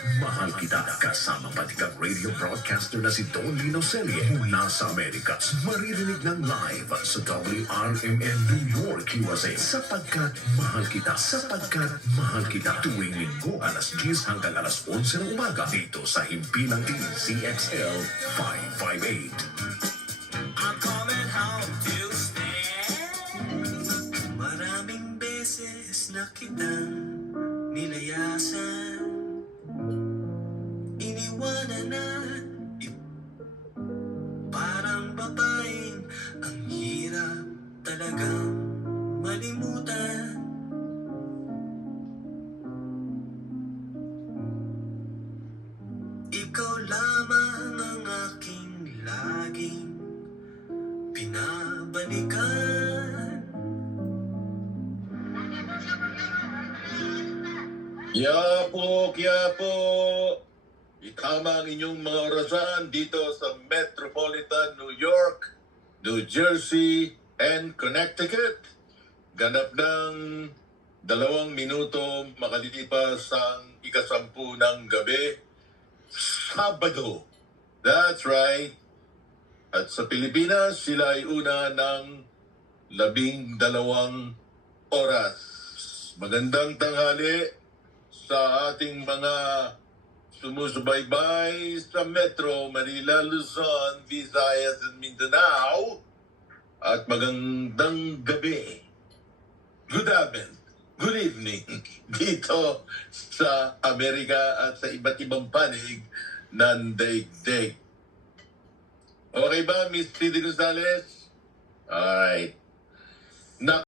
Mahal Kita kasama patikang radio broadcaster na si Don Lino Celie mula sa Amerikas. Maririnig ng live sa WRMN New York, USA. Sapagkat mahal kita, tuwing linggo alas 10 hanggang alas 11 ng umaga dito sa Himpilang TV CXL 558. I'm coming home to stay. Maraming beses na kitang nilayasan, iniwanan na parang babaeng ang hirap talagang malimutan. Ikaw lamang ang aking laging pinabalikan. Kaya po, itama ang inyong mga orasan dito sa Metropolitan New York, New Jersey, and Connecticut. Ganap ng 2 minuto makalipas ang 10 ng gabi, Sabado. That's right. At sa Pilipinas, sila ay una ng 12 oras. Magandang tanghali sa ating mga sumusubaybay sa Metro Manila, Luzon, Visayas, and Mindanao. At magandang gabi. Good afternoon. Good evening dito sa Amerika at sa iba't ibang panig ng daigdig. Okay ba, Miss Titi Gonzales? Alright.